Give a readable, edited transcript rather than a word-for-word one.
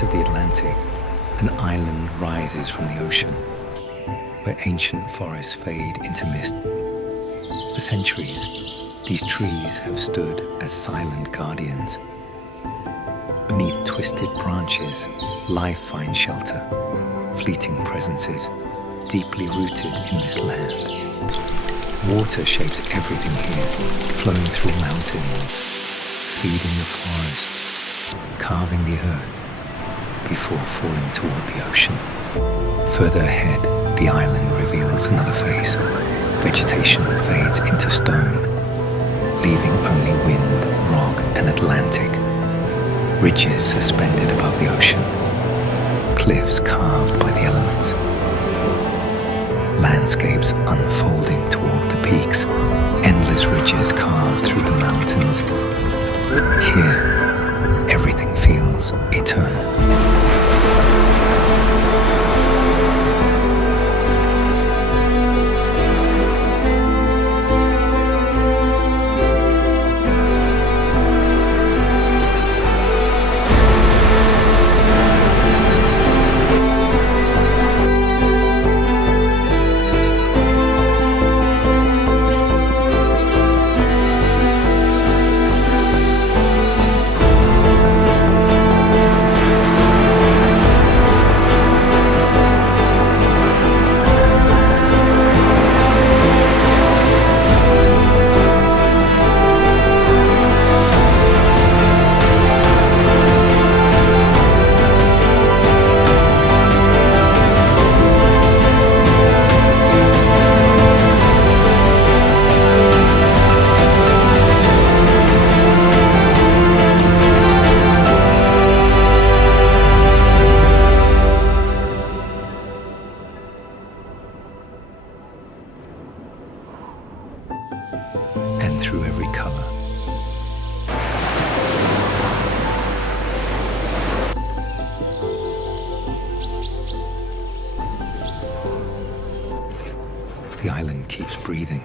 heart of the Atlantic, an island rises from the ocean, where ancient forests fade into mist. For centuries, these trees have stood as silent guardians. Beneath twisted branches, life finds shelter, fleeting presences, deeply rooted in this land. Water shapes everything here, flowing through mountains, feeding the forest, carving the earth, before falling toward the ocean. Further ahead, the island reveals another face. Vegetation fades into stone, leaving only wind, rock, and Atlantic. Ridges suspended above the ocean, cliffs carved by the elements. Landscapes unfolding toward the peaks, endless ridges carved through the mountains. Here, everything feels eternal. Through every color. The island keeps breathing,